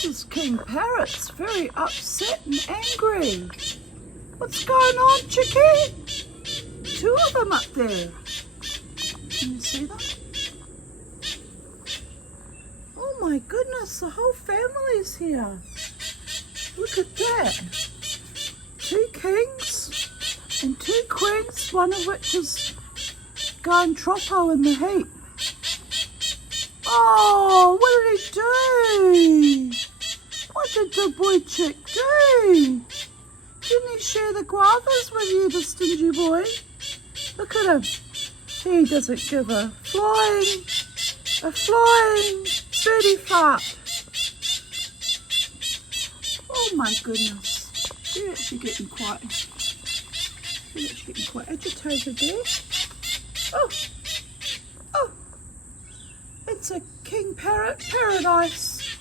Mrs. King Parrot's very upset and angry. What's going on, Chicky? Two of them up there. Can you see them? Oh my goodness, the whole family's here. Look at that. 2 kings and 2 queens, one of which is going troppo in the heat. Oh, what did he do? What did the boy chick do? Didn't he share the guavas with you, the stingy boy? Look at him. He doesn't give a flying birdie fart. Oh my goodness. You're actually getting quite agitated there. Oh. It's a King Parrot paradise.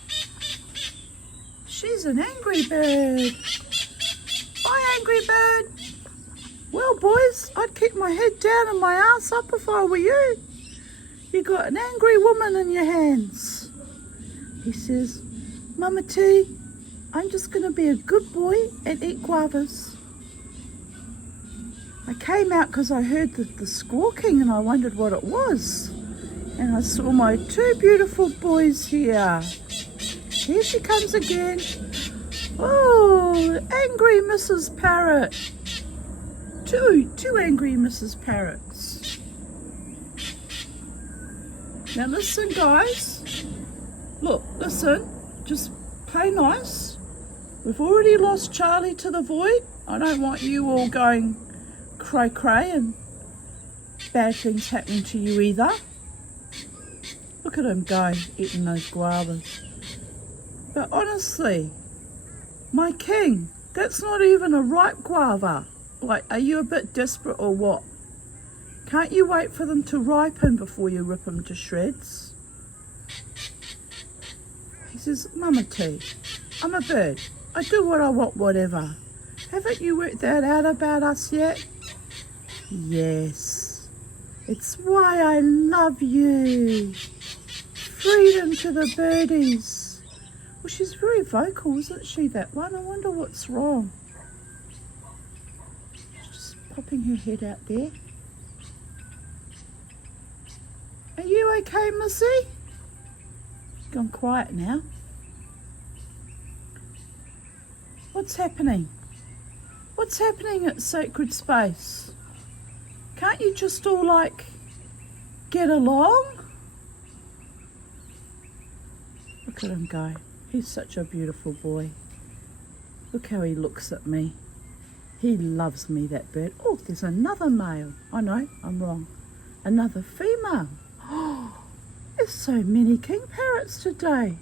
She's an angry bird. Hi, angry bird. Well, boys, I'd keep my head down and my ass up if I were you. You got an angry woman in your hands. He says, Mama T, I'm just going to be a good boy and eat guavas. I came out because I heard the squawking and I wondered what it was. And I saw my 2 beautiful boys here. Here she comes again. Oh, angry Mrs. Parrot. Two angry Mrs. Parrots. Now listen, guys. Look, listen. Just play nice. We've already lost Charlie to the void. I don't want you all going cray-cray and bad things happening to you either. Look at him go, eating those guavas. But honestly, my king, that's not even a ripe guava. Like, are you a bit desperate or what? Can't you wait for them to ripen before you rip them to shreds? He says, Mama T, I'm a bird. I do what I want, whatever. Haven't you worked that out about us yet? Yes. It's why I love you. Freedom to the birdies. Well, she's very vocal, isn't she, that one? I wonder what's wrong. She's just popping her head out there. Are you okay, Missy? She's gone quiet now. What's happening? What's happening at Sacred Space? Can't you just all, like, get along? Look at him go. He's such a beautiful boy. Look how he looks at me. He loves me, that bird. Oh, there's another male. I know, I'm wrong. Another female. Oh, there's so many king parrots today.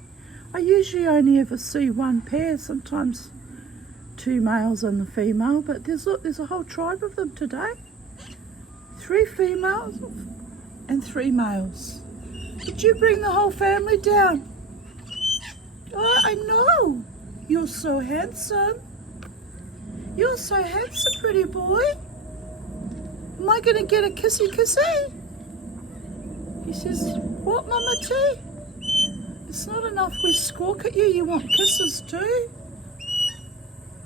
I usually only ever see one pair, sometimes 2 males and the female, but there's a whole tribe of them today. 3 females and 3 males. Did you bring the whole family down? Oh, I know. You're so handsome. You're so handsome, pretty boy. Am I going to get a kissy? He says, what, Mama T? It's not enough we squawk at you. You want kisses too?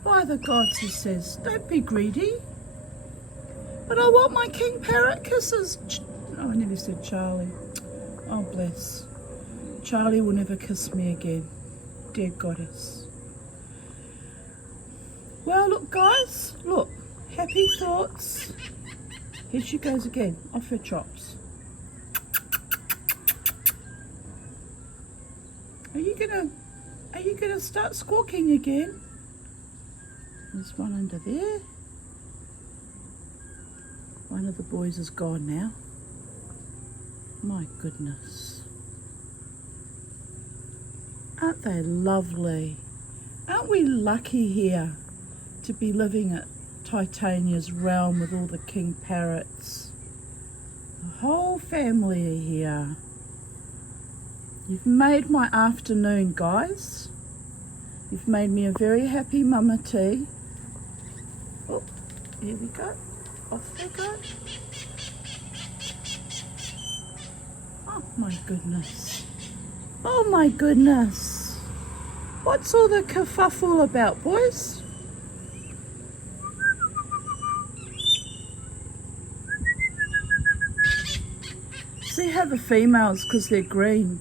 By the gods, he says, don't be greedy. But I want my King Parrot kisses. Oh, I nearly said Charlie. Oh, bless. Charlie will never kiss me again. Dear goddess. Well, look, guys. Look. Happy thoughts. Here she goes again. Off her chops. Are you gonna start squawking again? There's one under there. One of the boys is gone now. My goodness. Aren't they lovely? Aren't we lucky here to be living at Titania's realm with all the king parrots? The whole family are here. You've made my afternoon, guys. You've made me a very happy Mama T. Oh, here we go. Off they go. Oh my goodness. Oh my goodness. What's all the kerfuffle about, boys? See how the females, because they're green,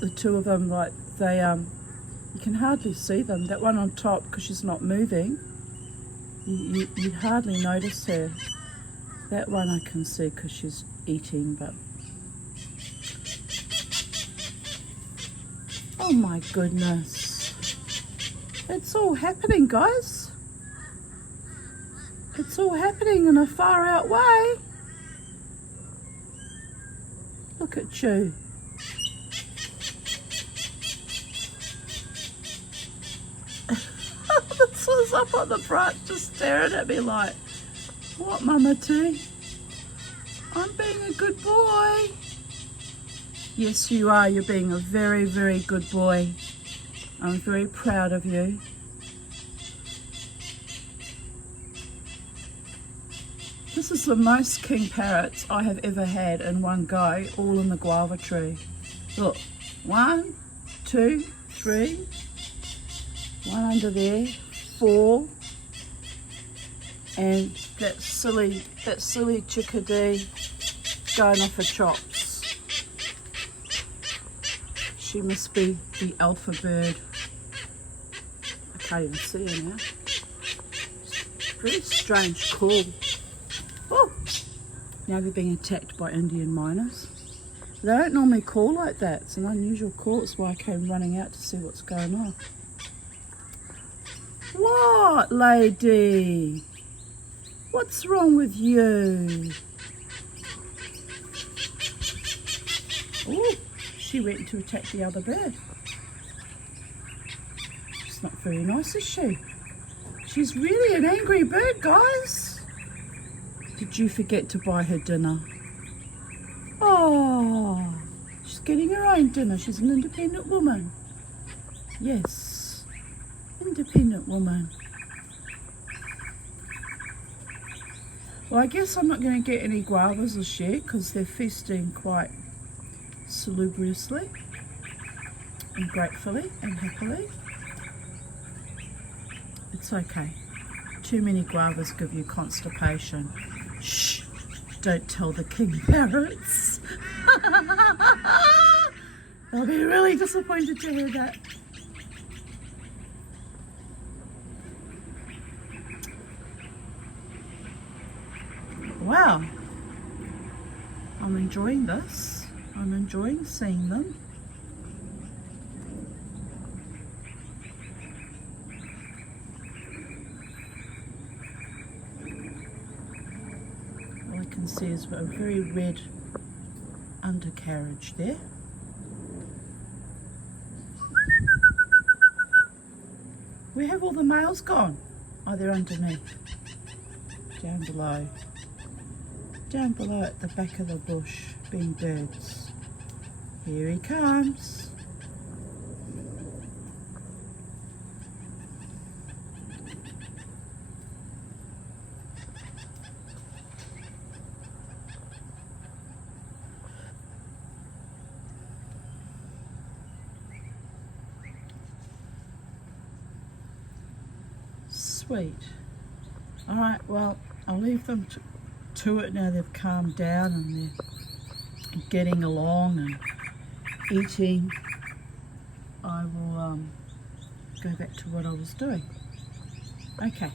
the two of them, like they you can hardly see them. That one on top, because she's not moving, you'd hardly notice her. That one I can see because she's eating, but oh my goodness, it's all happening, guys. It's all happening in a far out way. Look at you. This was up on the front just staring at me like, what, Mama T? I'm being a good boy. Yes, you are. You're being a very, very good boy. I'm very proud of you. This is the most king parrots I have ever had in one go, all in the guava tree. Look, 1, 2, 3, one under there, 4, and that silly chickadee going off her chops. She must be the alpha bird. I can't even see her now. Pretty strange call. Oh, now they're being attacked by Indian miners. They don't normally call like that. It's an unusual call. That's why I came running out to see what's going on. What, lady? What's wrong with you? Oh, she went to attack the other bird. She's not very nice, is she? She's really an angry bird, guys. Did you forget to buy her dinner? Oh, she's getting her own dinner. She's an independent woman. Yes, independent woman. Well, I guess I'm not going to get any guavas this year because they're feasting quite salubriously and gratefully and happily. It's okay. Too many guavas give you constipation. Shh, don't tell the king parrots. They'll be really disappointed to hear that. Wow, I'm enjoying this. I'm enjoying seeing them. All I can see is a very red undercarriage there. Where have all the males gone? Oh, they're underneath. Down below. Down below at the back of the bush, being birds. Here he comes. Sweet. All right, well, I'll leave them to it now. They've calmed down and they're getting along and eating. I will go back to what I was doing. Okay,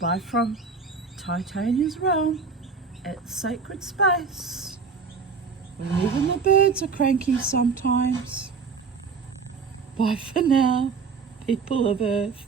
bye from Titania's realm at Sacred Space. Even the birds are cranky sometimes. Bye for now, people of Earth.